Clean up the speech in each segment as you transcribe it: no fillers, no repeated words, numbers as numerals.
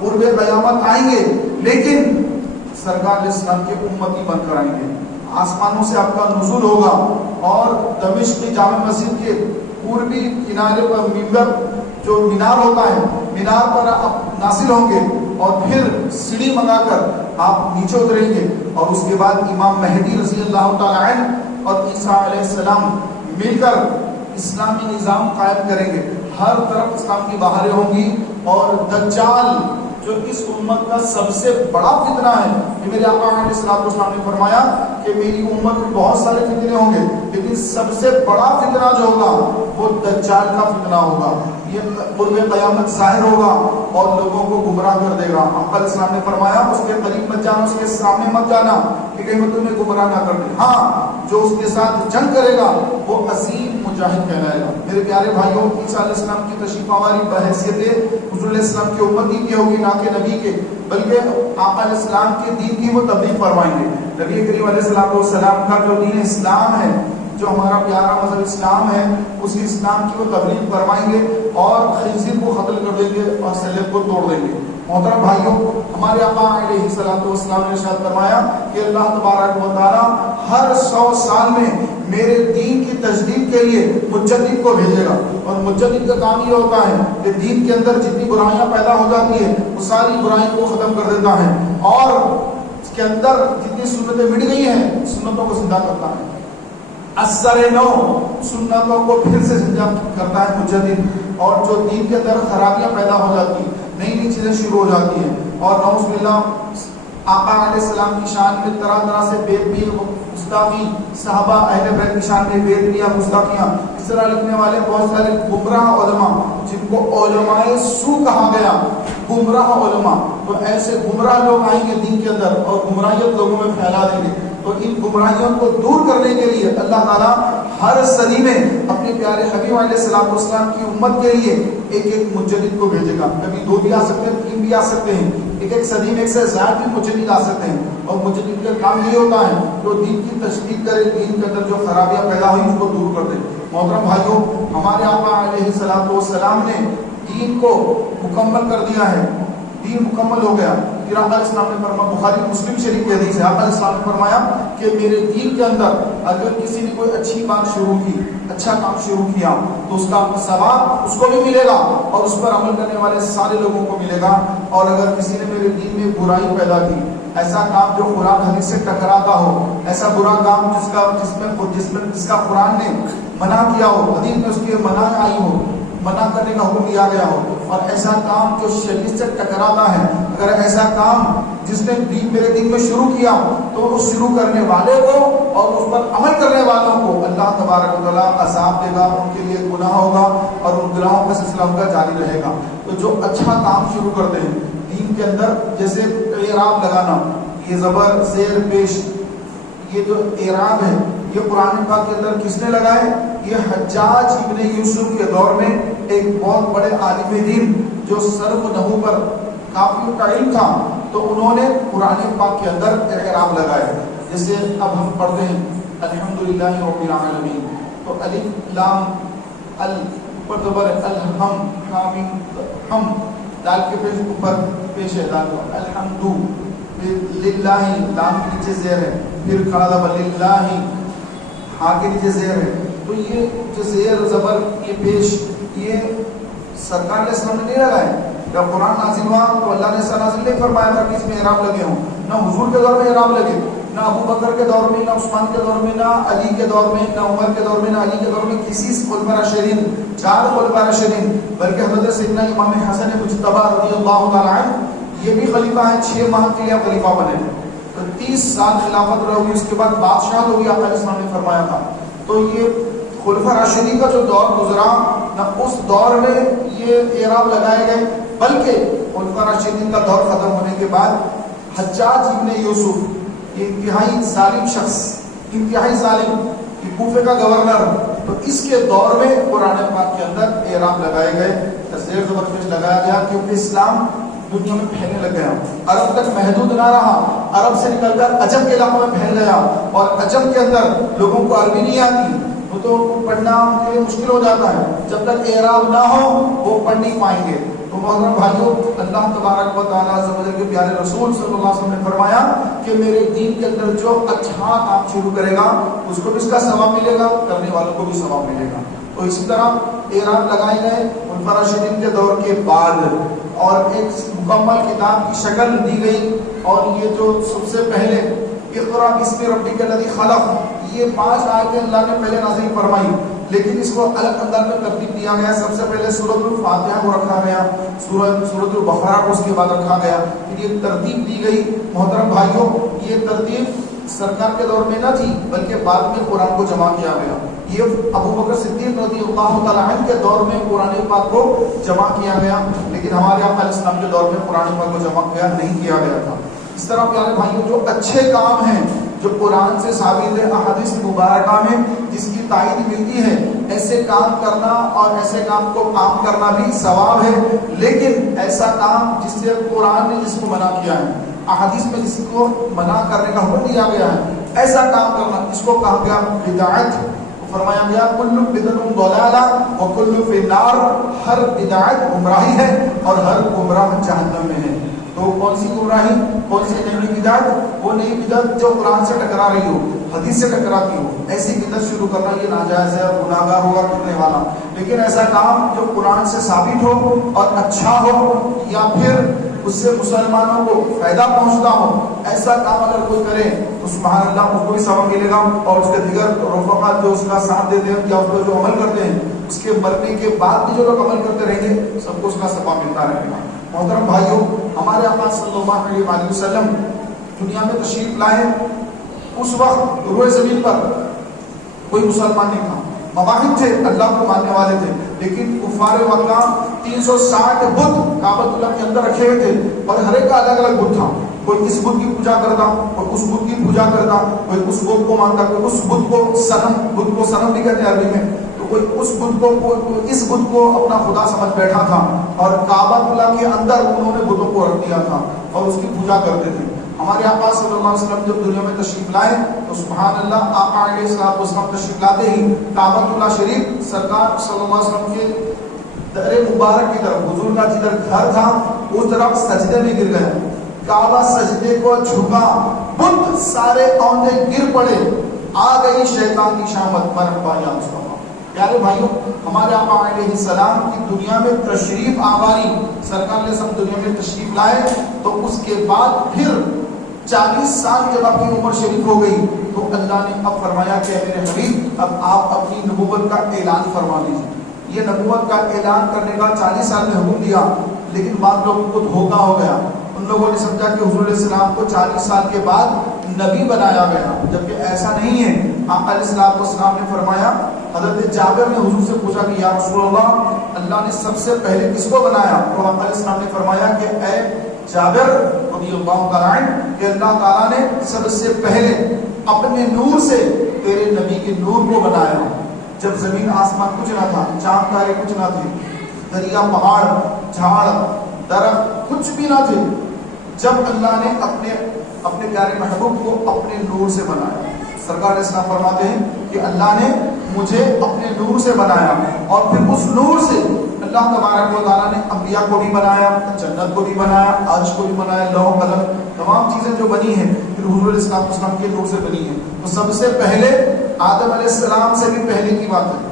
قرب قیامت آئیں گے، لیکن سرکار اسلام کے امتی بن کر آئیں گے۔ آسمانوں سے آپ کا نزول ہوگا اور دمشق کی جامع مسجد کے پوربی کنارے پر منبر جو مینار ہوتا ہے، مینار پر آپ نازل ہوں گے اور پھر سیڑھی منگا کر آپ نیچے اتریں گے، اور اس کے بعد امام مہدی رضی اللہ تعالی عنہ اور عیسیٰ علیہ السلام مل کر اسلامی نظام قائم کریں گے۔ ہر طرف اسلام کی بہاریں ہوں گی، اور دجال جو اس امت کا سب سے بڑا فتنہ ہے، یہ میرے آقا علیہ السلام نے فرمایا کہ میری امت میں بہت سارے فتنے ہوں گے، لیکن سب سے بڑا فتنہ جو ہوگا وہ دجال کا فتنہ ہوگا۔ یہ قرب قیامت ظاہر ہوگا اور لوگوں کو گمراہ کر دے گا۔ آقا علیہ السلام نے فرمایا اس کے قریب مت جانا، اس کے سامنے مت جانا کہ کہیں وہ تمہیں گمراہ نہ کر دے۔ ہاں، جو اس کے ساتھ جنگ کرے گا وہ عظیم مجاہد کہلائے گا۔ میرے پیارے بھائیوں، عیسیٰ علیہ السلام کی تشریف آوری بحیثیت حضور علیہ السلام کی امتی کی ہوگی، نہ کہ نبی کے، بلکہ آقا علیہ السلام کے دین کی وہ تبلیغ فرمائیں گے۔ نبی کریم علیہ السلام کا جو دین اسلام ہے، جو ہمارا پیارا مذہب اسلام ہے، اس اسلام کی وہ تبلیغ فرمائیں گے اور خنزیر کو قتل کر دیں گے اور سلیب کو توڑ دیں گے۔ محترم بھائیوں، ہمارے آقا علیہ السلام نے ارشاد فرمایا کہ اللہ تبارک و تعالی ہر 100 سال میں میرے دین کی تجدید کے لیے مجدد کو بھیجے گا، اور مجدد کا کام یہ ہوتا ہے کہ دین کے اندر جتنی برائیاں پیدا ہو جاتی ہیں وہ ساری برائیوں کو ختم کر دیتا ہے، اور اس کے اندر جتنی سنتیں مٹ گئی ہیں سنتوں کو زندہ کرتا ہے۔ اثر نو، سنتوں کو پھر سے زندہ کرتا ہے مجدد، اور جو دین کے اندر خرابیاں پیدا ہو جاتی ہیں، نئی نئی چیزیں شروع ہو جاتی ہیں، اور نعوذ باللہ آقا علیہ السلام کی شان میں طرح طرح سے بے بھی گستاخی، صحابہ اہل بیت کی شان میں بے دیا گستاخیاں، اس طرح لکھنے والے بہت سارے گمراہ علماء جن کو علماء سو کہا گیا، گمراہ علماء، تو ایسے گمراہ لوگ آئیں گے دین کے اندر اور گمراہیت لوگوں میں پھیلا دیں گے۔ تو ان گمراہیوں کو دور کرنے کے لیے اللہ تعالیٰ ہر صدی میں اپنے پیارے حبیب علیہ السلام کی امت کے لیے ایک ایک مجدد کو بھیجے گا۔ کبھی 2 بھی آ سکتے ہیں، 3 بھی آ سکتے ہیں، ایک ایک صدی میں 1 سے زیادہ بھی مجدد آ سکتے ہیں، اور مجدد کا کام یہ ہوتا ہے جو دین کی تجدید کرے، دین کے اندر جو خرابیاں پیدا ہوئی اس کو دور کر دے۔ محترم بھائیوں، ہمارے آقا علیہ السلام نے دین کو مکمل کر دیا ہے، دین مکمل ہو گیا۔ پھر آقا علیہ السلام نے فرمایا، بخاری مسلم شریف کی حدیث ہے، آقا علیہ السلام نے فرمایا کہ میرے دین کے اندر اگر کسی نے کوئی اچھی بات شروع کی، اچھا کام شروع کیا، تو اس کا ثواب اس کو بھی ملے گا اور اس پر عمل کرنے والے سارے لوگوں کو ملے گا، اور اگر کسی نے میرے دین میں برائی پیدا کی، ایسا کام جو قرآن حدیث سے ٹکراتا ہو، ایسا برا کام جس کا قرآن نے منع کیا ہو، حدیث میں اس کی منع آئی ہو، منع کرنے کا حکم دیا گیا ہو، اور ایسا کام جو شریعت سے ٹکراتا ہے، اگر ایسا کام جس نے میرے دین میں شروع کیا تو اس شروع کرنے والے کو اور اس پر عمل کرنے والوں کو اللہ تبارک و تعالیٰ عذاب دے گا، ان کے لیے گناہ ہوگا اور ان گناہوں کا سلسلہ ان کا جاری رہے گا۔ تو جو اچھا کام شروع کرتے ہیں دین کے اندر، جیسے اعراب لگانا، یہ زبر زیر پیش، یہ جو اعراب ہے یہ قرآن پاک کے اندر کس نے لگائے؟ یہ حجاج ابن یوسف کے دور میں ایک بہت بڑے عالم دین جو صرف و نحو پر کافی کا علم تھا، تو انہوں نے قرآن پاک کے اندر اعراب لگائے۔ جیسے اب ہم پڑھتے ہیں الحمدللہ رب العالمین، تو الف لام ال پر زبر الحم، ہم دال کے پیش اوپر پیش ہے، دال کو الحمد للہ، لام کے نیچے زیر ہے، پھر کھڑا زبر للہ، ہاں کے نیچے زیر ہے۔ تو یہ جو زیر زبر یہ پیش، یہ سرکار علیہ السلام نے نہیں لگائے۔ جب قرآن نازل ہوا تو اللہ نے ایسا نازل نہیں فرمایا تھا کہ اس میں اعراب لگے ہوں، نہ حضور کے دور میں اعراب لگے، نہ ابو بکر کے دور میں، نہ عثمان کے دور میں، نہ علی کے دور میں، نہ عمر کے دور میں، نہ علی کے دور میں، کسی خلفاء راشدین، 4 خلفاء راشدین، بلکہ حضرت سیدنا امام حسن مجتبی رضی اللہ تعالی عنہ یہ بھی خلیفہ ہیں، 6 ماہ کے لیے خلیفہ بنے، تو 30 سال خلافت رہی، اس کے بعد بادشاہ ہوگی، آقا علیہ السلام نے فرمایا تھا۔ تو یہ خلفاء راشدین کا جو دور گزرا نہ اس دور میں یہ اعراب لگائے گئے، بلکہ خلفاء راشدین کا دور ختم ہونے کے بعد حجاج ابن یوسف، یہ انتہائی ظالم شخص، انتہائی ظالم، یہ کوفے کا گورنر، تو اس کے دور میں قرآن پاک کے اندر اعراب لگائے گئے، زیر زبر پیش لگایا گیا، کیونکہ اسلام دنیا میں پھیلنے لگ گیا، عرب تک محدود نہ رہا، عرب سے نکل کر عجم کے علاقوں میں پھیل گیا، اور عجم کے اندر لوگوں کو عربی نہیں آتی، وہ تو پڑھنا ان کے لیے مشکل ہو جاتا ہے، جب تک اعراب نہ ہو وہ پڑھ نہیں پائیں گے۔ تو محترم بھائیوں، اللہ تبارک و تعالیٰ عز و جل کے پیارے رسول صلی اللہ علیہ وسلم نے فرمایا کہ میرے دین کے اندر جو اچھا کام شروع کرے گا اس کو بھی اس کا ثواب ملے گا، کرنے والوں کو بھی ثواب ملے گا۔ تو اسی طرح احرام لگائے گئے خلفاء راشدین کے دور کے بعد اور ایک مکمل کتاب کی شکل دی گئی، اور یہ جو سب سے پہلے اقرأ باسم ربک الذی خلق، یہ 5 آیتیں اللہ نے پہلے نازل فرمائی، لیکن اس کو الگ انداز میں ترتیب دیا گیا۔ سب سے پہلے سورۃ الفاتحہ کو رکھا گیا، سورۃ البقرہ کو اس کے بعد رکھا گیا، پھر یہ ترتیب دی گئی۔ محترم بھائیوں، یہ ترتیب سرکار کے دور میں نہ تھی، بلکہ بعد میں قرآن کو جمع کیا گیا۔ یہ ابو بکر صدیق رضی اللہ تعالیٰ عنہ کے دور میں قرآن پاک کو جمع کیا گیا، لیکن ہمارے آقا علیہ السلام کے دور میں قرآن پاک کو جمع نہیں کیا گیا تھا۔ اس طرح پیارے بھائیوں، جو اچھے کام ہیں جو قرآن سے ثابت ہے، احادیث مبارکہ میں جس کی تائید ملتی ہے، ایسے کام کرنا اور ایسے کام کو عام کرنا بھی ثواب ہے، لیکن ایسا کام جس سے قرآن نے جس کو منع کیا ہے، احادیث میں جس کو منع کرنے کا حکم دیا گیا ہے، ایسا کام کرنا، اس کو کہا گیا بدعت۔ فرمایا گیا کل بدعۃ ضلالہ وکل فی النار، ہر بدعت گمراہی ہے اور ہر گمراہ جہنم میں ہے۔ تو کون سی گمراہی، کون سی نئی بدعت؟ وہ نئی بدعت جو قرآن سے ٹکرا رہی ہو، حدیث سے ٹکراتی ہو، ایسی بدعت شروع کرنا یہ ناجائز ہے، گناہ گار ہوگا کرنے والا۔ لیکن ایسا کام جو قرآن سے ثابت ہو اور اچھا ہو، یا پھر اس سے مسلمانوں کو فائدہ پہنچتا ہو، ایسا کام اگر کوئی کرے تو سبحان اللہ اس کو بھی ثواب ملے گا، اور اس کے دیگر رفقا جو اس کا ساتھ دیتے ہیں یا اس پر جو عمل کرتے ہیں، اس کے مرنے کے بعد بھی جو لوگ عمل کرتے رہیں گے، سب کو اس کا ثواب ملتا رہے گا۔ محترم بھائیوں، ہمارے آقا صلی اللہ علیہ وسلم دنیا میں تشریف لائے، اس وقت روئے زمین پر کوئی مسلمان نہیں تھا، مواحد تھے، اللہ کو ماننے والے تھے، لیکن کفار مکہ 360 بت کعبۃ اللہ کے اندر رکھے ہوئے تھے، اور ہر ایک کا الگ الگ بت تھا۔ کوئی اس بت کی پوجا کرتا، کوئی اس بت کی پوجا کرتا، کوئی اس بت کو مانتا، کوئی اس بت کو سنم بھی کہتے ہیں عربی میں، تو کوئی اس بت کو، کوئی اس بت کو اپنا خدا سمجھ بیٹھا تھا، اور کعبۃ اللہ کے اندر انہوں نے بتوں کو رکھ دیا تھا اور اس کی پوجا کرتے تھے۔ ہمارے آقا صلی اللہ علیہ وسلم جب دنیا میں تشریف لائے تو سبحان اللہ، آقا علیہ السلام تشریف لاتے ہی کعبۃ اللہ شریف سرکار صلی اللہ علیہ وسلم کے در مبارک کی طرف، حضور کا جدھر گھر تھا اس طرف سجدے میں گر گئے، کعبہ سجدے کو جھکا، بت سارے اوندے گر پڑے، آ گئی شیطان کی شامت، مرحبا یا مصطفیٰ۔ پیارے بھائیوں، ہمارے آقا علیہ السلام کی دنیا میں تشریف آوری، سرکار علیہ السلام دنیا میں تشریف لائے تو اس کے بعد پھر 40 سال جب آپ کی عمر شریف ہو گئی تو اللہ نے اب فرمایا کہ میرے حبیب اب آپ اپنی نبوت کا اعلان فرما دیجیے۔ یہ نبوت کا اعلان کرنے کا 40 سال میں حکم دیا، لیکن بعض لوگوں کو دھوکا ہو گیا، ان لوگوں نے سمجھا کہ حضور علیہ السلام کو 40 سال کے بعد نبی بنایا گیا، جبکہ ایسا نہیں ہے۔ آقا علیہ السلام نے فرمایا، حضرت جابر نے حضور سے پوچھا کہ یا رسول اللہ نے سب سے پہلے کس کو بنایا؟ تو آقا علیہ السلام نے فرمایا کہ اے جابر رضی اللہ تعالیٰ عنہ، کہ اللہ تعالیٰ نے سب سے پہلے اپنے نور سے تیرے نبی کے نور کو بنایا، جب زمین آسمان کچھ نہ تھا، چاند تارے کچھ نہ تھے، دریا پہاڑ جھاڑ درخت کچھ بھی نہ تھے، جب اللہ نے اپنے پیارے محبوب کو اپنے نور سے بنایا۔ سرکار علیہ السلام فرماتے ہیں کہ اللہ نے مجھے اپنے نور سے بنایا، اور پھر اس نور سے اللہ تبارک و تعالیٰ نے انبیاء کو بھی بنایا، جنت کو بھی بنایا، عرش کو بھی بنایا، لوح قلم تمام چیزیں جو بنی ہیں پھر حضور علیہ السلام کے نور سے بنی ہیں۔ تو سب سے پہلے آدم علیہ السلام سے بھی پہلے کی بات ہے،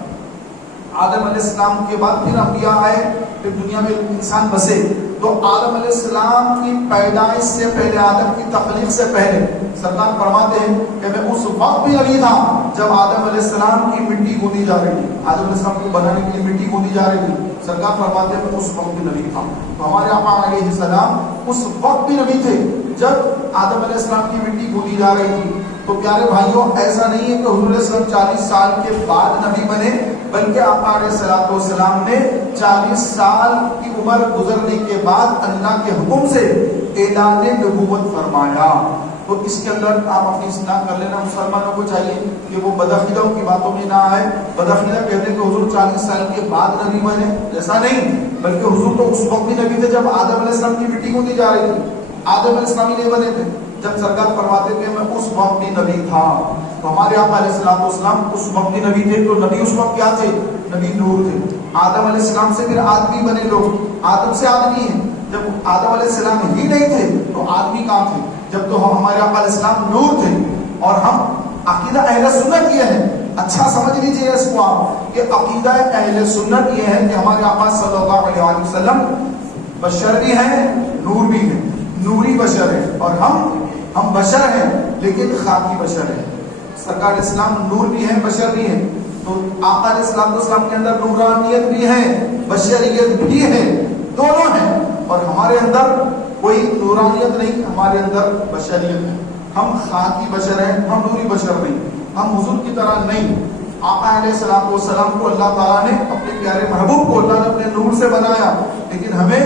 آدم علیہ السلام کے بعد پھر انبیاء آئے، پھر دنیا میں انسان بسے، تو آدم علیہ السلام کی پیدائش سے پہلے، آدم کی تخلیق سے پہلے سرکار فرماتے ہیں کہ میں اس وقت بھی نبی تھا جب آدم علیہ السلام کی مٹی گوندی جا رہی تھی، آدم علیہ السلام کو بنانے کے لیے مٹی گوندی جا رہی تھی، سرکار فرماتے ہیں میں اس وقت بھی نبی تھا۔ تو ہمارے آقا علیہ السلام اس وقت بھی نبی تھے جب آدم علیہ السلام کی مٹی گوندی جا رہی تھی۔ تو پیارے بھائیوں، ایسا نہیں ہے کہ حضور علیہ السلام 40 سال کے بعد نبی بنے، بلکہ آقا علیہ السلام نے 40 سال کی عمر گزرنے کے بعد اللہ کے حکم سے اعلان نبوت فرمایا۔ تو اس کے اندر آپ اپنی اصلاح کر لینا، مسلمانوں کو چاہیے کہ وہ بدعقیدوں کی باتوں میں نہ آئے۔ بدعقیدہ کہتے ہیں کہ حضور 40 سال کے بعد نبی بنے، ایسا نہیں، بلکہ حضور تو اس وقت بھی نبی تھے جب آدم علیہ السلام کی مٹی گوندی جا رہی تھی، آدم علیہ السلام ہی نہیں بنے تھے جب سرکار فرماتے کہ میں اس وقت بھی نبی تھا۔ تو ہمارے آقا علیہ السلام اس وقت بھی نبی تھے، تو نبی اس وقت کیا تھے؟ نبی نور تھے۔ آدم علیہ السلام سے پھر آدمی بنے لوگ، آدم سے آدمی ہیں۔ جب آدم علیہ السلام ہی نہیں تھے تو آدمی کہاں تھے؟ جب تو ہمارے آقا علیہ السلام نور تھے۔ اور ہم عقیدہ اہل سنت یہ ہے، اچھا سمجھ لیجئے اس کو آپ، کہ عقیدہ اہل سنت یہ ہے کہ ہمارے آقا صلی اللہ علیہ وسلم بشر بھی ہیں، نور بھی ہیں، نوری بشر ہیں، اور ہم بشر ہیں لیکن خاکی بشر ہیں۔ سرکار اسلام نور بھی ہیں، بشر بھی ہیں، تو آقا علیہ السلام کے اندر نورانیت بھی ہے، بشریت بھی ہے، دونوں ہیں۔ اور ہمارے اندر کوئی نورانیت نہیں، ہمارے اندر بشریت ہے۔ ہم خاکی بشر ہیں، ہم نوری بشر نہیں، ہم حضور کی طرح نہیں۔ آقا علیہ السلام کو اللہ تعالیٰ نے اپنے پیارے محبوب کو اللہ نے اپنے نور سے بنایا، لیکن ہمیں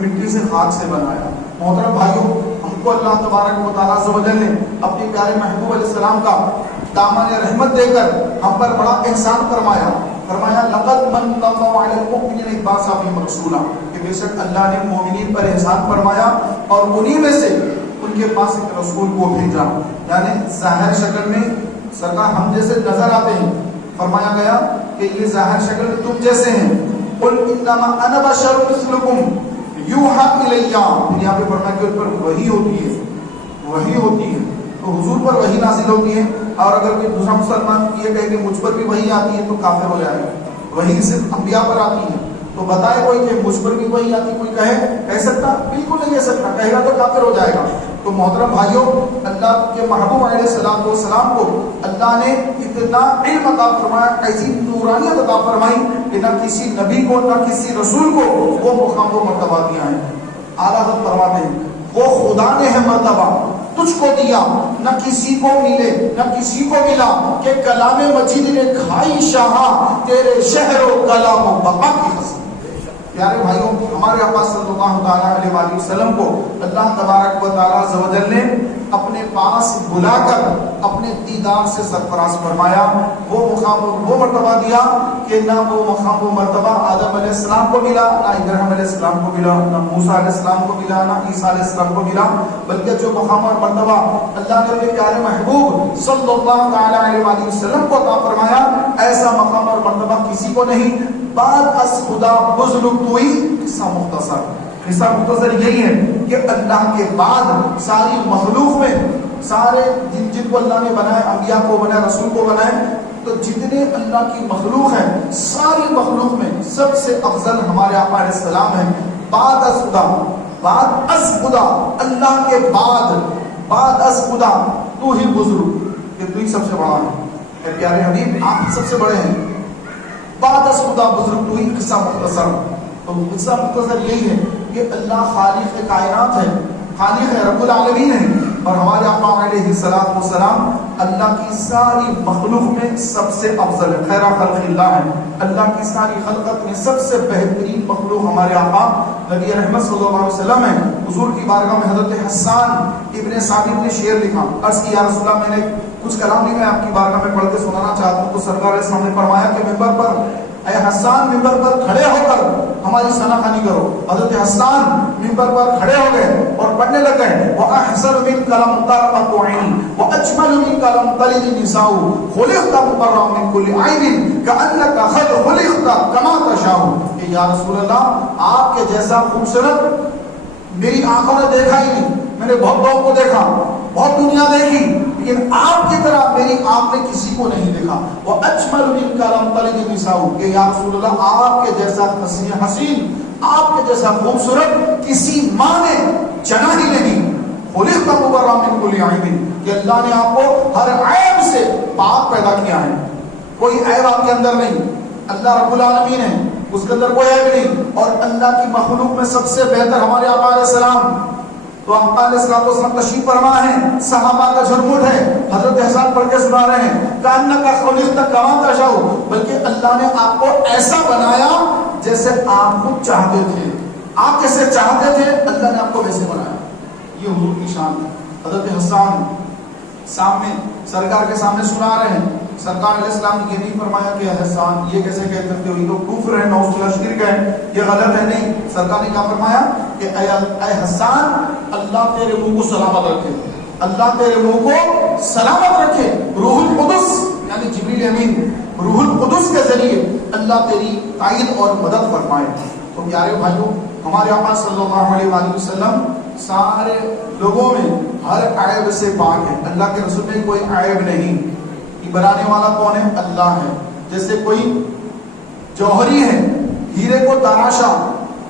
مٹی سے، خاک سے بنایا۔ محترم بھائیوں، ہم کو اللہ تبارک و تعالیٰ عز و جل نے اپنے پیارے محبوب علیہ السلام کا دامن رحمت دے کر ہم پر بڑا احسان فرمایا۔ لقد من اللہ علی المؤمنین اذ بعث فیہم رسولا، کہ بے شک اللہ نے مومنین پر احسان فرمایا اور انہی میں سے ان کے پاس ایک رسول کو بھیجا۔ یعنی ظاہر شکل میں سرکار ہم جیسے نظر آتے ہیں، فرمایا گیا کہ یہ ظاہر شکل میں تم جیسے ہیں۔ قل انما انا بشر مثلکم یوحی الی، یہاں پہ فرمایا کہ ان پر وحی ہوتی ہے، وحی ہوتی ہے، تو حضور پر وحی نازل ہوتی ہے۔ اور اگر کوئی دوسرا مسلمان یہ کہے کہ مجھ پر بھی وحی آتی ہے تو کافر ہو جائے گا۔ وحی صرف انبیاء پر آتی ہے، تو بتائے کوئی کہ مجھ پر بھی وحی آتی، کوئی کہہ سکتا؟ بالکل نہیں کہہ سکتا، کہے گا تو کافر ہو جائے گا۔ تو محترم بھائیوں، اللہ کے محبوب علیہ السلام کو اللہ نے اتنا علم عطا فرمایا، ایسی نورانیت عطا فرمائی کہ نہ کسی نبی کو نہ کسی رسول کو وہ مقام و مرتبہ دیا ہے۔ اعلیٰ حضرت فرماتے ہیں وہ خدا نے ہے مرتبہ تجھ کو دیا، نہ کسی کو ملے نہ کسی کو ملا، کہ کلام مجید نے کھائی شاہاں تیرے شہر و کلام و بقا کی قسم۔ پیارے بھائیوں، ہمارے آقا صلی اللہ تعالیٰ علیہ وآلہ وسلم کو اللہ تبارک و تعالیٰ عز و جل نے اپنے پاس بلا کر اپنے دیدار سے سرفراز فرمایا، وہ مقام وہ مرتبہ دیا کہ نہ وہ مقام و مرتبہ آدم علیہ السلام کو ملا، نہ ابراہیم علیہ السلام کو ملا، نہ موسیٰ علیہ السلام کو ملا، نہ عیسیٰ علیہ السلام کو ملا، بلکہ جو مقام اور مرتبہ اللہ نے اپنے پیارے محبوب صلی اللہ تعالیٰ علیہ وآلہ وسلم کو عطا فرمایا، ایسا مقام اور مرتبہ کسی کو نہیں۔ بعد از خدا بزرگ توئی، قصہ مختصر یہی ہے کہ اللہ کے بعد ساری مخلوق میں سارے جن کو اللہ نے بنایا، انبیاء کو بنایا، رسول کو بنایا، تو جتنے اللہ کی مخلوق ہیں ساری مخلوق میں سب سے افضل ہمارے آقا علیہ السلام ہیں۔ بعد از خدا اللہ کے بعد از خدا تو ہی بزرگ، کہ تو ہی سب سے بڑا ہے۔ اے پیارے حبیب، آپ ہی سب سے بڑے ہیں۔ بعد از خدا بزرگ تو ہی، قصہ مختصر۔ تو قصہ مختصر یہی ہے کہ اللہ خالق کائنات ہے، خالق ہے، رب العالمین ہے، اور ہمارے آقا علیہ السلام اللہ کی ساری مخلوق میں سب سے افضل ہے، خیر خلق اللہ ہے۔ اللہ کی ساری خلقت میں سب سے بہترین مخلوق ہمارے آقا نبی رحمت صلی اللہ علیہ وسلم ہے۔ حضور کی بارگاہ میں حضرت حسان ابن ثابت نے شعر لکھا، عرض کی یا رسول اللہ، میں نے کچھ کلام لکھا ہے آپ کی بارگاہ میں پڑھ کے سنانا چاہتا ہوں۔ تو سرکار علیہ السلام نے فرمایا کہ منبر پر، اے حسان ممبر پر کھڑے ہو کر ہماری ثنا خوانی کرو۔ حضرت حسان ممبر پر کھڑے ہو گئے اور پڑھنے لگ گئے، وَأَحْسَنُ مِنْكَ لَمْ تَرْقَطُ عَيْنِي وَأَجْمَلُ مِنْكَ لَمْ تَلِدِ النِّسَاءُ خُلِقْتَ مُبَرَّأً مِنْ كُلِّ عَيْبٍ كَأَنَّكَ قَدْ خُلِقْتَ كَمَا تَشَاءُ۔ کہ یا رسول اللہ، آپ کے جیسا خوبصورت میری آنکھوں نے دیکھا ہی نہیں، میں نے بہت لوگوں کو دیکھا، بہت دنیا دیکھی، لیکن آپ کی طرح میری آنکھ نے کسی کو نہیں دیکھا۔ وَأَجْمَلُ مِنْكَ لَمْ تَلِدِ النِّسَاءُ، کہ یا رسول اللہ، آپ کے جیسا حسین، آپ کے جیسا خوبصورت کسی ماں نے جنا ہی نہیں۔ خُلِقْتَ مُبَرَّأً مِنْ كُلِّ عَيْبٍ، کہ اللہ نے آپ کو ہر عیب سے پاک پیدا کیا ہے، کوئی عیب آپ کے اندر نہیں۔ اللہ رب العالمین ہے، اس کے اندر کوئی عیب نہیں، اور اللہ کی مخلوق میں سب سے بہتر ہمارے آقا علیہ السلام۔ تو آقا علیہ السلام تشریف فرما ہے، صحابہ کا جھرمٹ ہے، حضرت حسان پڑھ کے سنا رہے ہیں کَأَنَّكَ خُلِقْتَ كَمَا تَشَاءُ، بلکہ اللہ نے آپ کو ایسا بنایا جیسے آپ خود چاہتے تھے، آپ جیسے چاہتے تھے اللہ نے آپ کو ویسے بنایا۔ یہ حضور کی شان ہے۔ حضرت حسان سامنے سرکار کے سامنے سنا رہے ہیں، سرکار علیہ السلام نے یہ نہیں فرمایا کہ حسان یہ کیسے کہہ سکتے ہو، یہ تو کفر ہے، نعوذ باللہ شرک ہے، یہ غلط ہے، نہیں۔ سرکار نے کیا فرمایا کہ اے حسان، اللہ تیرے منہ کو سلامت رکھے، اللہ تیرے منہ کو سلامت رکھے۔ روح القدس یعنی جبریل امین روح القدس کے ذریعے اللہ تیری تائید اور مدد فرمائے۔ تو پیارے بھائیوں، ہمارے آقا صلی اللہ علیہ وآلہ وسلم سارے لوگوں میں ہر عیب سے پاک ہے۔ اللہ کے رسول میں کوئی عیب نہیں۔ یہ بنانے والا کون ہے؟ اللہ ہے۔ جیسے کوئی جوہری ہے، ہیرے کو تراشا،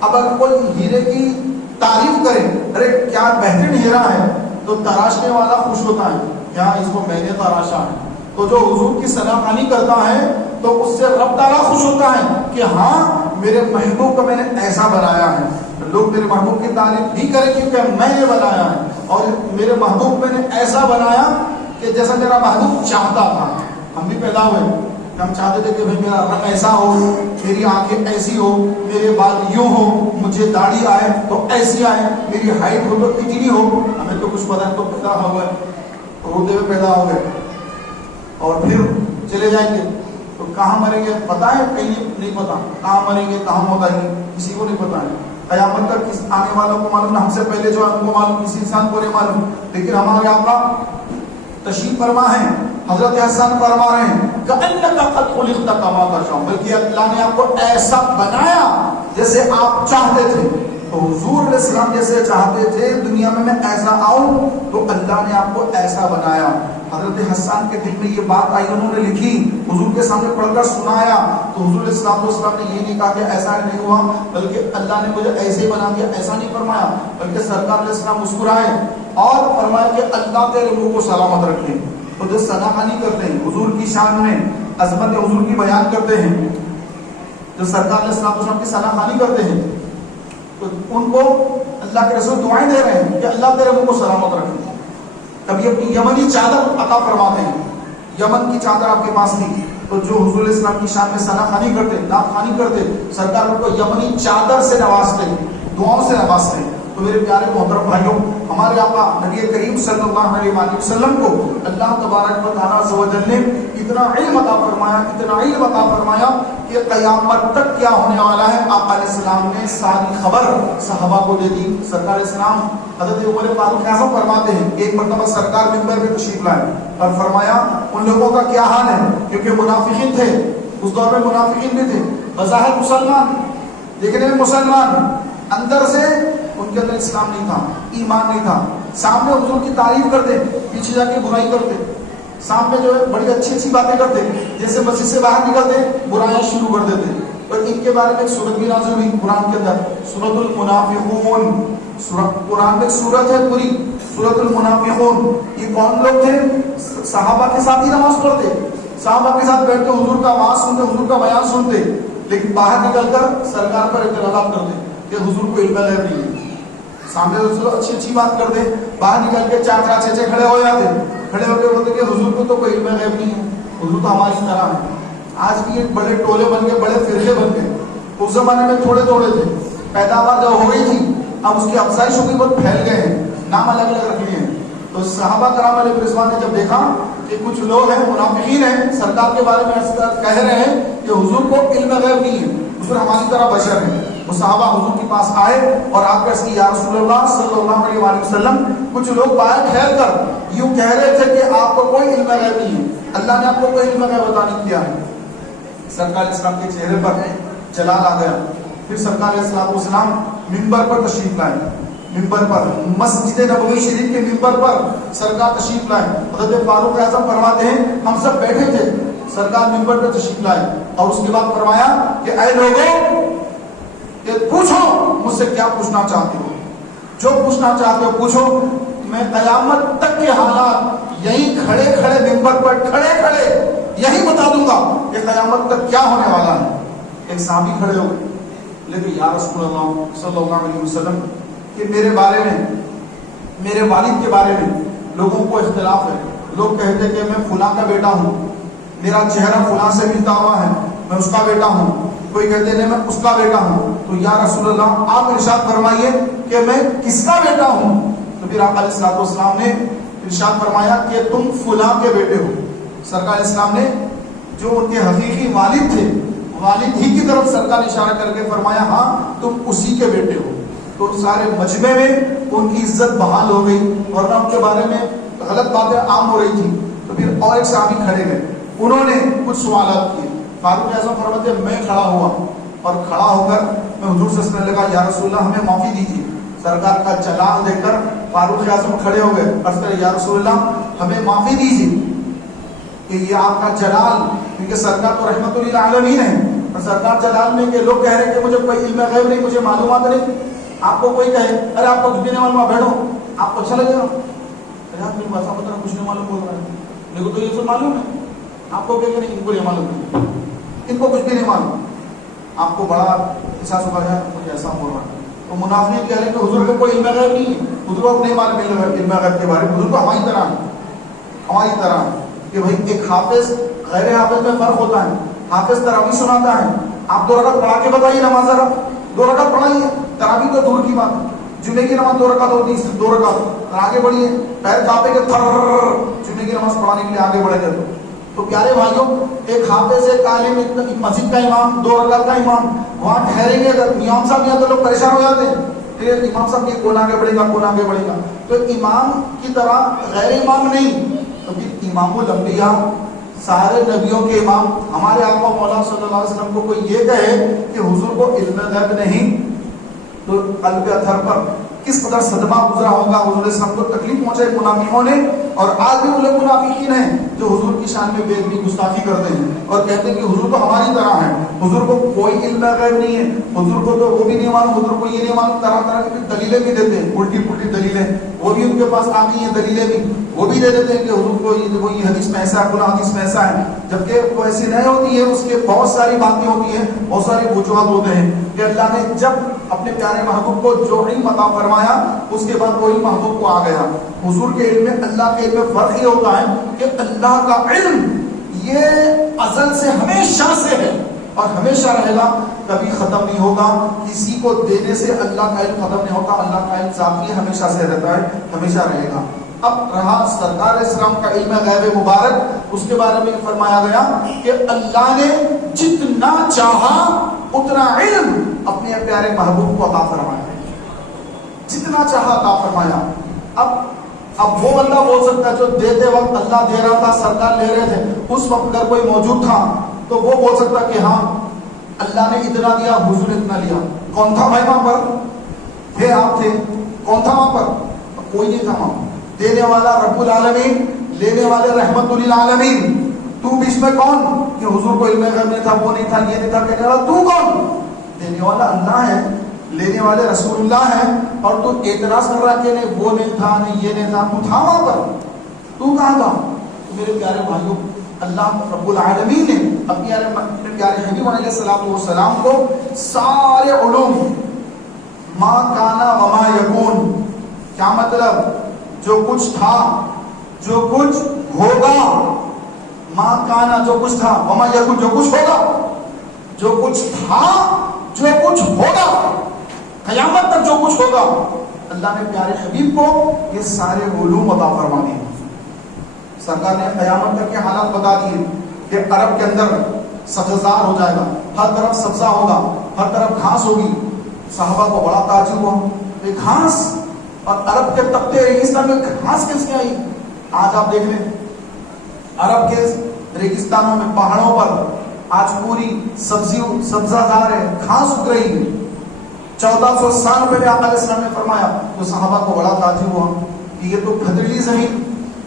اب اگر کوئی ہیرے کی تعریف کرے، ارے کیا بہترین ہیرا ہے، تو تراشنے والا خوش ہوتا ہے، کیا اس کو میں نے تراشا ہے۔ تو جو حضور کی ثنا خوانی کرتا ہے تو اس سے رب تعالیٰ خوش ہوتا ہے کہ ہاں میرے محبوب کو میں نے ایسا بنایا ہے۔ لوگ میرے محبوب کی تعریف بھی کریں کیونکہ میں نے بنایا ہے، اور میرے محبوب میں نے ایسا بنایا کہ جیسا میرا محبوب چاہتا تھا۔ ہم بھی پیدا ہوئے، ہم چاہتے تھے کہ بھئی میرا رنگ ایسا ہو، میری آنکھیں ایسی ہو، میرے بال یوں ہو، مجھے داڑھی آئے تو ایسی آئے، میری ہائٹ ہو تو اتنی ہو۔ ہمیں تو کچھ پتہ ہے، تو پیدا ہو گئے، روتے ہوئے پیدا ہو گئے اور پھر چلے جائیں گے۔ تو کہاں مریں گے پتہ ہے؟ کہیں نہیں پتا کہاں مریں گے، کہاں موت آئے گی، کسی کو نہیں پتا ہے۔ قیامت تک کس آنے والوں کو معلوم نہ، ہم سے پہلے جو ہے ان کو معلوم، کسی انسان کو نہیں معلوم۔ لیکن ہمارے آقا تشریف فرما ہیں، حضرت حسن فرما رہے ہیں کہ انک قد خلقت کما تشاء، بلکہ اللہ نے آپ کو ایسا بنایا جیسے آپ چاہتے تھے۔ تو حضور علیہ السلام جیسے چاہتے تھے دنیا میں ایسا آؤں، تو اللہ نے آپ کو ایسا بنایا۔ حضرت حسان کے دل میں یہ بات آئی، انہوں نے لکھی، حضور کے سامنے پڑھ کر سنایا، تو حضور علیہ السلام نے یہ نہیں کہا کہ ایسا نہیں ہوا، بلکہ اللہ نے مجھے ایسے ہی بنا دیا، ایسا نہیں فرمایا، بلکہ سرکار علیہ السلام مسکرائے اور فرمایا کہ اللہ تیرے منہ کو سلامت رکھے۔ تو جو ثنا خوانی کرتے ہیں، حضور کی شان میں عظمت حضور کی بیان کرتے ہیں، جو سرکار علیہ السلام کی ثنا خوانی کرتے ہیں، تو ان کو اللہ کے رسول دعائیں دے رہے ہیں کہ اللہ تیرے منہ کو سلامت رکھے۔ کبھی اپنی یمنی چادر عطا فرماتے ہیں، یمن کی چادر آپ کے پاس تھی، تو جو حضور علیہ السلام کی شان میں ثنا خوانی کرتے، نعت خوانی کرتے، سرکار ان کو یمنی چادر سے نوازتے، دعاؤں سے نوازتے۔ تو میرے پیارے محترم بھائیوں، ہمارے آقا نبی کریم صلی اللہ علیہ وآلہ وسلم کو اللہ تبارک و تعالیٰ عز و جل نے اتنا علم عطا فرمایا، اتنا علم عطا فرمایا کہ قیامت تک کیا ہونے والا ہے آقا علیہ السلام نے ساری خبر صحابہ کو دے دی۔ سرکار علیہ السلام حضرت عمر فاروق اعظم فرماتے ہیں، ایک مرتبہ سرکار منبر پہ تشریف لائے اور فرمایا ان لوگوں کا کیا حال ہے، کیونکہ منافقین تھے، اس دور میں منافقین بھی تھے، بظاہر مسلمان، دیکھنے میں مسلمان، اندر سے ان کے اندر اسلام نہیں تھا، ایمان نہیں تھا۔ سامنے حضور کی تعریف کرتے، پیچھے جا کے برائی کرتے، سامنے جو ہے بڑی اچھی اچھی باتیں کرتے، جیسے مسجد سے باہر نکلتے برائیاں شروع کر دیتے۔ تو ان کے بارے میں ایک سورت بھی نازل ہوئی قرآن کے اندر، سورۃ المنافقون، قرآن میں سورت ہے پوری، سورۃ المنافقون۔ یہ کون لوگ تھے؟ صحابہ کے ساتھ ہی نماز پڑھتے، صحابہ کے ساتھ بیٹھتے، حضور کا آواز سنتے، حضور کا بیان سنتے، لیکن باہر نکل کر سرکار پر اعتراضات کرتے کہ حضور کو علم غیب نہیں ہے۔ سامنے رسول اچھی اچھی بات کرتے، باہر نکل کے چار چار چھ چھ کھڑے ہو جاتے، کھڑے ہو کے بولتے کہ حضور کو تو کوئی علم غیب نہیں ہے، حضور تو ہماری طرح ہے۔ آج بھی ایک بڑے ٹولے بن گئے، بڑے فرقے بن گئے۔ اس زمانے میں تھوڑے تھوڑے تھے، پیداوار جب ہو گئی تھی، اب اس کی افزائش ہو گئی، بہت پھیل گئے ہیں، نام الگ الگ رکھ لیے ہیں۔ تو صحابہ کرام علیہ رضوان نے جب دیکھا کہ کچھ لوگ ہیں، منافقین ہیں، سرکار کے بارے میں کہہ رہے ہیں کہ حضور کو علم غیب نہیں ہے، حضور ہماری طرح بشر ہے، وہ صحابہ حضور کے پاس آئے اور آپ کے اس یا رسول اللہ صلی اللہ علیہ وآلہ وسلم، کچھ لوگ باہر ٹھہر کر یوں کہہ رہے تھے کہ آپ کو کوئی علم غیب نہیں ہے، اللہ نے آپ کو کوئی علم غیب عطا نہیں کیا ہے۔ سرکار اسلام کے چہرے پر جلال آ گیا۔ پھر سرکار علیہ السلام منبر پر تشریف لائے، منبر پر مسجد نبوی شریف کے منبر پر سرکار تشریف لائے۔ حضرت فاروق اعظم فرماتے ہیں ہم سب بیٹھے تھے، سرکار منبر پر تشریف لائے اور اس کے بعد فرمایا کہ اے لوگوں کہ پوچھو مجھ سے کیا پوچھنا چاہتے ہو، جو پوچھنا چاہتے ہو پوچھو، میں قیامت تک کے حالات یہی کھڑے کھڑے منبر پر کھڑے کھڑے یہی بتا دوں گا کہ قیامت تک کیا ہونے والا ہے۔ ایک صحابی کھڑے ہو گئے، لیکن یا رسول اللہ صلی اللہ علیہ وسلم کہ میرے بارے میں، میرے والد کے بارے میں لوگوں کو اختلاف ہے، لوگ کہتے کہ میں فلاں کا بیٹا ہوں، میرا چہرہ فلاں سے ملتا ہوا ہے، میں اس کا بیٹا ہوں، کوئی کہتے نہیں میں اس کا بیٹا ہوں۔ تو یا رسول اللہ آپ ارشاد فرمائیے کہ میں کس کا بیٹا ہوں؟ تو پھر آپ علیہ السلام نے ارشاد فرمایا کہ تم فلاں کے بیٹے ہو۔ سرکار اسلام نے جو ان کے حقیقی والد تھے، والد ہی کی طرف سرکار اشارہ کر کے فرمایا ہاں تم اسی کے بیٹے ہو۔ تو سارے مجمع میں ان کی عزت بحال ہو گئی، ورنہ ان کے بارے میں غلط باتیں عام ہو رہی تھی۔ تو پھر اور ایک صحابی کھڑے گئے، انہوں نے کچھ سوالات کیے. فاروق اعظم فرماتے ہیں میں کھڑا ہوا اور کھڑا ہو کر میں حضور سے کہنے لگا یا رسول اللہ ہمیں معافی دیجیے. سرکار کا جلال دیکھ کر فاروق اعظم کھڑے ہو گئے. عرض کرے یا رسول اللہ ہمیں معافی دیجیے کہ یہ آپ کا جلال, کیونکہ سرکار تو رحمت للعالمین ہے, اور سرکار جلال میں کہ لوگ کہہ رہے ہیں کہ مجھے کوئی علم غیب نہیں, مجھے معلومات نہیں. آپ کو کوئی کہے ارے آپ کو کچھ بھی نہیں معلوم, بیٹھو, آپ کو اچھا لگے گا؟ ارے آپ میرے ایسا مطلب کچھ نہیں معلوم بول رہا ہے, میرے کو تو یہ سب معلوم ہے. آپ کو کہ نہیں ان کو یہ معلوم نہیں, ان کو کچھ بھی نہیں معلوم. آپ کو بڑا احساس ہوا ہے مجھے ایسا بول رہا ہے. تو منافق کہہ رہے ہیں کہ حضور کو کوئی علم غیب نہیں ہے, حضور کو نہیں معلوم علم غیب کے بارے میں. حضور کو ہماری طرح ہے, ہماری طرح ہے کہ بھائی ایک حافظ غیر حافظ میں فرق ہوتا ہے. حافظ تراویح سناتا ہے, آپ 2 رکعت پڑھا کے بتائیے نماز, ذرا 2 رکعت پڑھائیے. تراویح تو دور کی بات ہے, جمعے کی نماز 2 رکعت ہوتی ہے, 2 رکعت آگے بڑھیے, پیر کانپے کے تھر جمعے کی نماز پڑھانے کے لیے آگے بڑھے گئے. تو پیارے بھائیوں, ایک حافظ ایک عالم مسجد کا امام 2 رکعت کا امام وہاں ٹھہریں گے, اگر امام صاحب یہاں تو لوگ پریشان ہو جاتے ہیں, پھر امام صاحب یہ کون آگے بڑھے گا, کون آگے بڑھے گا. تو امام کی طرح غیر امام نہیں, کیونکہ امام الانبیاء سارے نبیوں کے امام ہمارے آقا مولا صلی اللہ علیہ وسلم کو کوئی یہ کہے کہ حضور کو علم غیب نہیں, تو قلب اطہر پر کس قدر صدمہ گزرا ہوگا. حضور علیہ السلام کو تکلیف پہنچائی منافقوں نے, اور آج بھی وہ لوگ منافقین ہیں جو حضور کی شان میں بے ادبی گستاخی کرتے ہیں اور کہتے ہیں کہ حضور تو ہماری طرح ہے, حضور کو کوئی علم غیب نہیں ہے, حضور کو تو وہ بھی نہیں معلوم, حضور کو یہ نہیں معلوم. طرح طرح کی دلیلیں بھی دیتے ہیں, الٹی پلٹی دلیلیں, وہ بھی ان کے پاس آ گئی ہیں دلیلیں بھی, وہ بھی دے دیتے ہیں کہ حضور کو یہ حدیث میں ایسا ہے, فلاں حدیث میں ایسا ہے, جبکہ وہ ایسی نہیں ہوتی ہے. اس کے بہت ساری باتیں ہوتی ہیں, بہت سارے وجوہات ہوتے ہیں کہ اللہ نے جب اپنے پیارے محبوب کو جو علم عطا فرمایا اس کے بعد وہی محبوب کو آ گیا. حضور کے علم میں اللہ کے علم میں فرق یہ ہوتا ہے کہ اللہ کا علم یہ ازل سے ہمیشہ سے ہے اور ہمیشہ رہے گا, کبھی ختم نہیں ہوگا. کسی کو دینے سے اللہ کا علم ختم نہیں ہوتا, اللہ کا علم ذاتی ہمیشہ سے رہتا ہے, ہمیشہ رہے گا. اب رہا سرکار اسلام کا علم غیب مبارک, اس کے بارے میں فرمایا گیا کہ اللہ نے جتنا چاہا اتنا علم اپنے پیارے محبوب کو عطا فرمایا, جتنا چاہا عطا فرمایا. اب وہ بندہ بول سکتا ہے جو دیتے وقت اللہ دے رہا تھا, سرکار لے رہے تھے, اس وقت اگر کوئی موجود تھا تو وہ بول سکتا کہ ہاں اللہ نے اتنا دیا, حضور نے اتنا لیا. کون تھا بھائی وہاں پر؟ تھے آپ تھے, کون تھا وہاں پر؟ کوئی نہیں تھا وہاں. دینے والا رب العالمین, لینے والے رحمت للعالمین. تو بیچ میں کون کہ حضور کو علم غیب نہیں تھا, وہ نہیں تھا, یہ نہیں تھا, کہنے والا تو کون؟ دینے والا اللہ ہے, لینے والے رسول اللہ ہیں, اور تو اعتراض کر رہا کہ نہیں وہ نہیں تھا, نہیں یہ نہیں تھا. تو تھا وہاں پر, تو کہاں تھا؟ میرے پیارے بھائیوں, اللہ رب العالمین نے اپنے پیارے حبیب علیہ الصلوۃ والسلام کو سارے علوم ما کانا وما یکون, کیا مطلب جو کچھ تھا, جو کچھ ہوگا, ما کانا جو کچھ تھا, وما یکون جو کچھ ہوگا, جو کچھ تھا, جو کچھ ہوگا, قیامت تک جو کچھ ہوگا, اللہ نے پیارے حبیب کو یہ سارے علوم عطا فرما دیے. سرکار نے قیامت تک کے حالات بتا دیے کہ عرب کے اندر سبززار ہو جائے گا, ہر طرف سبزہ ہوگا, ہر طرف گھاس ہوگی. صحابہ کو بڑا تعجب ہوا, یہ گھاس, اور عرب کے طبقے ریگستان میں گھاس کیسے آئی؟ آج آپ دیکھ لیں عرب کے ریگستانوں میں, پہاڑوں پر آج پوری سبزہ زار ہے, گھاس اگ رہی ہے. 1400 سال پہلے آقا علیہ السلام نے فرمایا تو صحابہ کو بڑا تعجب ہوا کہ یہ تو پتھریلی زمین,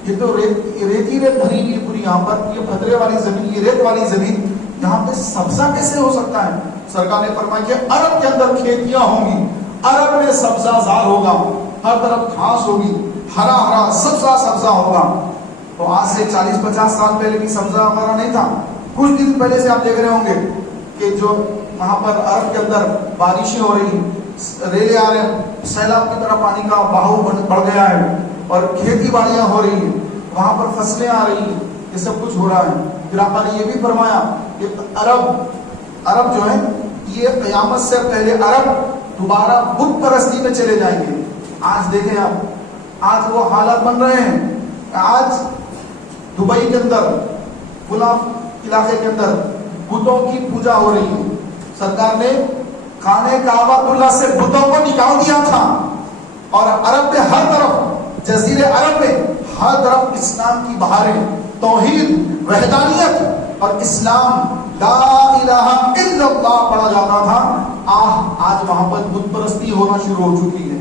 یہ تو ریتی ریت بھری ہوئی پوری, یہاں پر یہ پتھرے والی زمین, یہ ریت والی زمین, یہاں پہ سبزہ کیسے ہو سکتا ہے؟ سرکار نے فرمایا کہ عرب کے اندر کھیتیاں ہوں گی, عرب میں سبزہ زار ہوگا, ہر طرف گھاس ہوگی, ہرا ہرا سبزہ ہوگا. تو آج سے 40-50 سال پہلے بھی سبزہ وغیرہ نہیں تھا. کچھ دن پہلے سے آپ دیکھ رہے ہوں گے کہ جو وہاں پر عرب کے اندر بارشیں ہو رہی, ریلے آ رہے ہیں, سیلاب کی طرح پانی کا بہاؤ بڑھ گیا ہے, اور کھیتی باڑیاں ہو رہی ہیں, وہاں پر فصلیں آ رہی ہیں, یہ سب کچھ ہو رہا ہے. پھر آپ نے یہ بھی فرمایا کہ عرب جو ہے یہ قیامت سے پہلے عرب دوبارہ بت پرستی میں چلے جائیں گے. آج دیکھیں آپ, آج وہ حالات بن رہے ہیں. آج دبئی کے اندر, فلاں علاقے کے اندر بتوں کی پوجا ہو رہی ہے. سرکار نے خانہ کعبۃ اللہ سے بتوں کو نکال دیا تھا, اور عرب میں ہر طرف, جزیرے عرب میں ہر طرف اسلام کی بہاریں, توحید، وحدانیت اور اسلام لا الہ الا اللہ پڑھا جاتا تھا، آج وہاں پر بت پرستی ہونا شروع ہو چکی ہے۔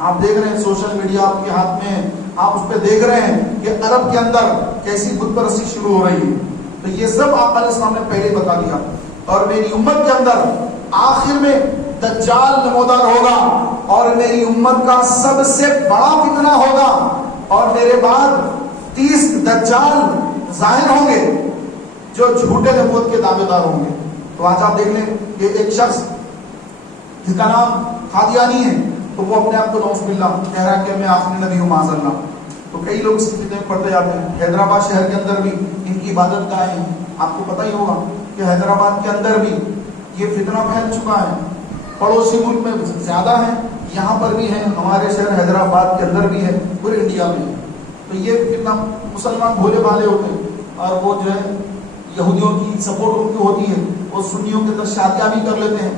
آپ دیکھ رہے ہیں سوشل میڈیا آپ کے ہاتھ میں، آپ اس پہ دیکھ رہے ہیں کہ عرب کے اندر کیسی بت پرستی شروع ہو رہی ہے۔ تو یہ سب آقا علیہ السلام نے پہلے بتا دیا۔ اور میری امت کے اندر آخر میں دجال نمودار ہوگا اور میری امت کا سب سے بڑا فتنہ ہوگا، اور میرے بعد 30 دجال ظاہر ہوں گے جو جھوٹے نبوت کے دعوے دار ہوں گے۔ تو آج آپ دیکھ لیں کہ ایک شخص جس کا نام قادیانی ہے، تو وہ اپنے آپ کو نعوذ باللہ کہہ رہا ہے کہ میں آخری نبی ہوں معاذ اللہ۔ تو کئی لوگ اس فتنے میں پڑتے جاتے ہیں۔ حیدرآباد شہر کے اندر بھی ان کی عبادت گاہیں ہیں، آپ کو پتہ ہی ہوگا کہ حیدرآباد کے اندر بھی یہ فتنہ پھیل چکا ہے۔ پڑوسی ملک میں زیادہ ہے، یہاں پر بھی ہے، ہمارے شہر حیدرآباد کے اندر بھی ہے، پورے انڈیا میں ہے۔ تو یہ فتنہ مسلمان بھولے بھالے ہوتے ہیں، اور وہ جو ہے یہودیوں کی سپورٹ ان کی ہوتی ہے، وہ سنیوں کے اندر شادیاں بھی کر لیتے ہیں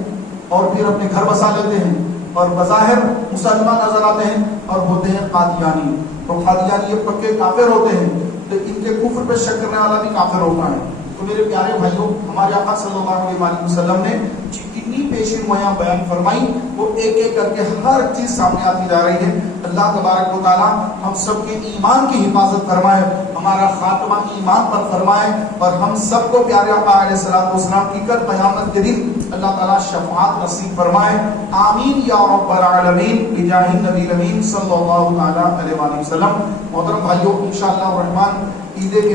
اور پھر اپنے گھر بسا لیتے ہیں، اور بظاہر مسلمان نظر آتے ہیں اور ہوتے ہیں قادیانی۔ تو قادیانی یہ پکے کافر ہوتے ہیں، تو ان کے کفر پہ شک کرنے والا بھی کافر ہوتا ہے۔ تو میرے پیارے بھائیوں، ہمارے آقا صلی اللہ علیہ وسلم نے جتنی پیشینگوئیاں بیان فرمائی وہ ایک ایک کر کے ہر چیز سامنے آتی جا رہی ہے۔ اللہ تبارک و تعالی ہم سب کے ایمان کی حفاظت فرمائے، ہمارا خاتمہ ایمان پر فرمائے، اور ہم سب کو پیارے آقا علیہ الصلوۃ والسلام کی کل قیامت کے دن اللہ تعالیٰ شفاعت نصیب فرمائے۔ آمین یا رب العالمین بجاہ النبی الامین صلی اللہ تعالی علیہ وسلم۔ محترم بھائیوں، انشاءاللہ الرحمن عید